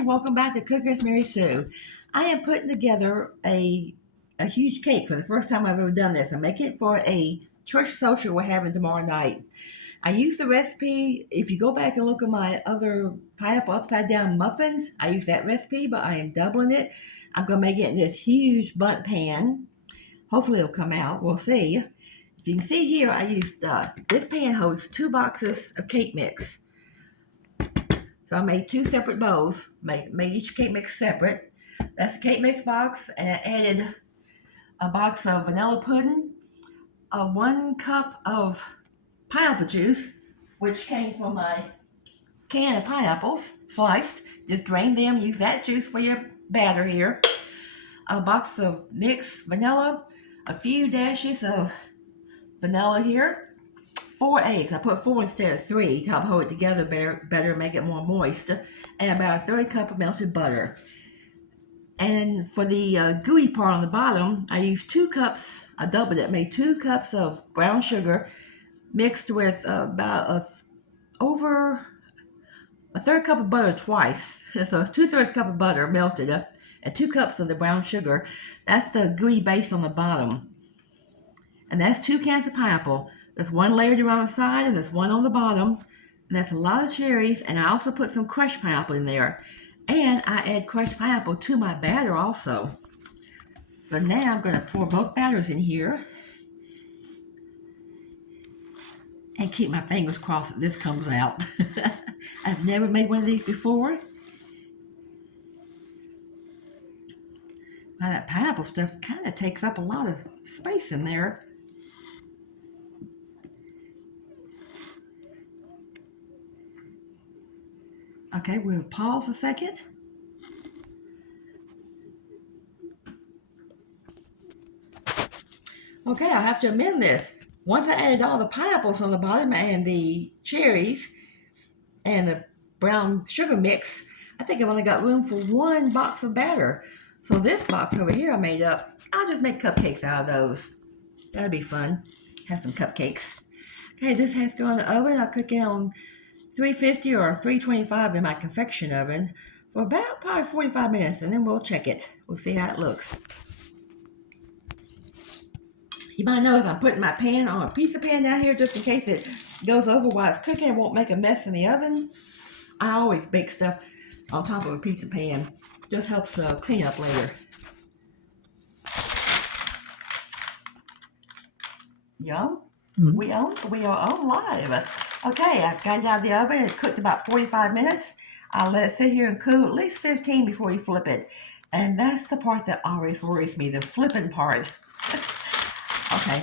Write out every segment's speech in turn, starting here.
everybody. Welcome back to Cooking with Mary Sue. I am putting together a huge cake for the first time I've ever done this. I'm making it for a church social we're having tomorrow night. I use the recipe. If you go back and look at my other pineapple upside down muffins, I use that recipe, but I am doubling it. I'm going to make it in this huge Bundt pan. Hopefully it'll come out. We'll see. If you can see here, I used, this pan holds 2 boxes of cake mix. So I made 2 separate bowls, made each cake mix separate. That's the cake mix box, and I added a box of vanilla pudding, 1 cup of pineapple juice, which came from my can of pineapples, sliced. Just drain them, use that juice for your batter here. A box of mixed vanilla, a few dashes of vanilla here. 4 eggs. I put 4 instead of 3 to help hold it together better, make it more moist. And about a 1/3 cup of melted butter. And for the gooey part on the bottom, I used 2 cups, I doubled it, made 2 cups of brown sugar mixed with about over a 1/3 cup of butter twice. So it's 2/3 cup of butter melted and 2 cups of the brown sugar. That's the gooey base on the bottom. And that's 2 cans of pineapple. There's 1 layered around the side and there's 1 on the bottom. And that's a lot of cherries. And I also put some crushed pineapple in there. And I add crushed pineapple to my batter also. So now I'm going to pour both batters in here. And keep my fingers crossed that this comes out. I've never made one of these before. Now that pineapple stuff kind of takes up a lot of space in there. Okay, we'll pause a second. Okay, I'll have to amend this. Once I added all the pineapples on the bottom and the cherries and the brown sugar mix, I think I've only got room for 1 box of batter. So this box over here I made up, I'll just make cupcakes out of those. That'll be fun. Have some cupcakes. Okay, this has to go in the oven. I'll cook it on 350 or 325 in my convection oven for about probably 45 minutes, and then we'll check it. We'll see how it looks. You might notice I'm putting my pan on a pizza pan down here just in case it goes over while it's cooking. It won't make a mess in the oven. I always bake stuff on top of a pizza pan. Just helps clean up later. Yum. We are on live. Okay, I've got it out of the oven. It's cooked about 45 minutes. I'll let it sit here and cool at least 15 before you flip it. And that's the part that always worries me, the flipping part. Okay,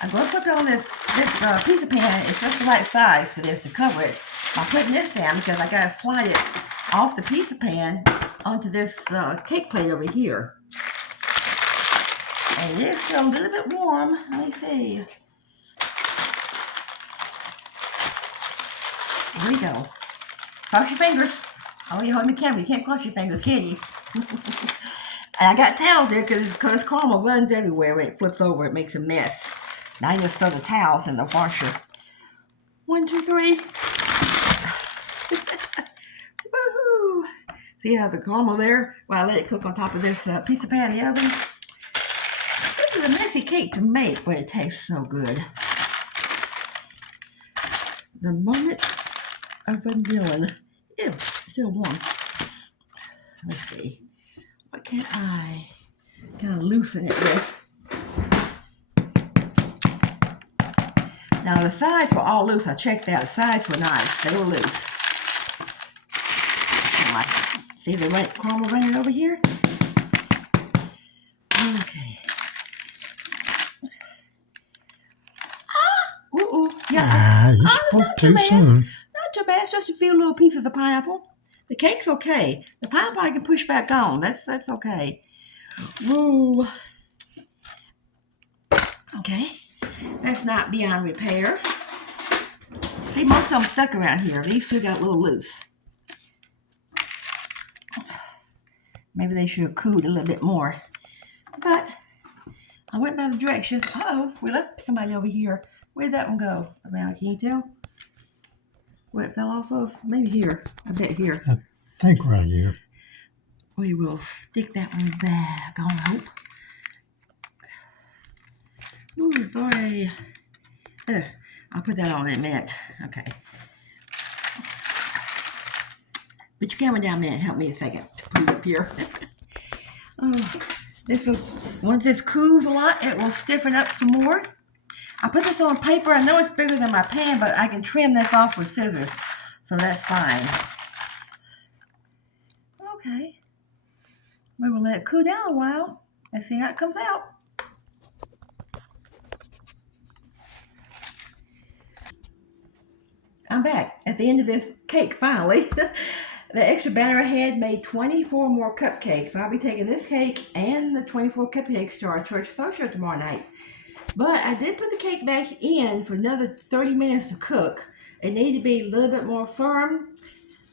I'm going to put it on this pizza pan. It's just the right size for this to cover it. I'm putting this down because I got to slide it off the pizza pan onto this cake plate over here. And it is still a little bit warm. Let me see. Here we go. Cross your fingers. Oh, you're holding the camera. You can't cross your fingers, can you? And I got towels there because caramel runs everywhere when it flips over. It makes a mess. Now I just throw the towels in the washer. 1, 2, 3. Woohoo! See how the caramel there? Well, I let it cook on top of this pizza pan in the oven. This is a messy cake to make, but it tastes so good. The moment of unveiling. Ew, still warm. Let's see. What can I kind of loosen it with? Now the sides were all loose. I checked that. The sides were nice. They were loose. See the red caramel running over here? Okay. Ooh. Yeah. You spoke too soon. Not too bad. It's just a few little pieces of pineapple. The cake's okay. The pineapple I can push back on. That's okay. Woo. Okay. That's not beyond repair. See, most of them stuck around here. These 2 got a little loose. Maybe they should have cooled a little bit more. But I went by the directions. Uh-oh, we left somebody over here. Where'd that one go? Around, can you tell? Where it fell off of? Maybe here. I bet here. Think right here. We will stick that one back on, I hope. Ooh, boy. I'll put that on in a minute. Okay. Put your camera down a minute. Help me a second to put it up here. This will, once this cools a lot, it will stiffen up some more. I put this on paper. I know it's bigger than my pan, but I can trim this off with scissors, so that's fine. Okay. We will let it cool down a while and see how it comes out. I'm back at the end of this cake finally. The extra batter I had made 24 more cupcakes. So I'll be taking this cake and the 24 cupcakes to our church social tomorrow night. But I did put the cake back in for another 30 minutes to cook. It needed to be a little bit more firm.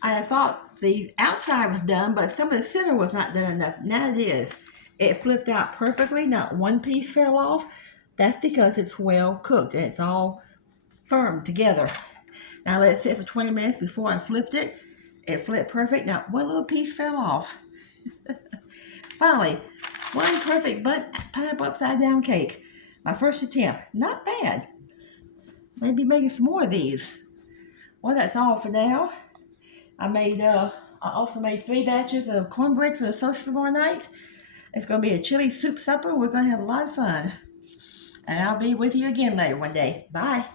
I thought the outside was done, but some of the center was not done enough. Now it is. It flipped out perfectly. Not one piece fell off. That's because it's well cooked and it's all firm together. Now let it sit for 20 minutes before I flipped it. It flipped perfect. Not one little piece fell off. Finally, one perfect Bundt pineapple upside down cake. My first attempt. Not bad. Maybe making some more of these. Well, that's all for now. I also made 3 batches of cornbread for the social tomorrow night. It's going to be a chili soup supper. We're going to have a lot of fun. And I'll be with you again later one day. Bye.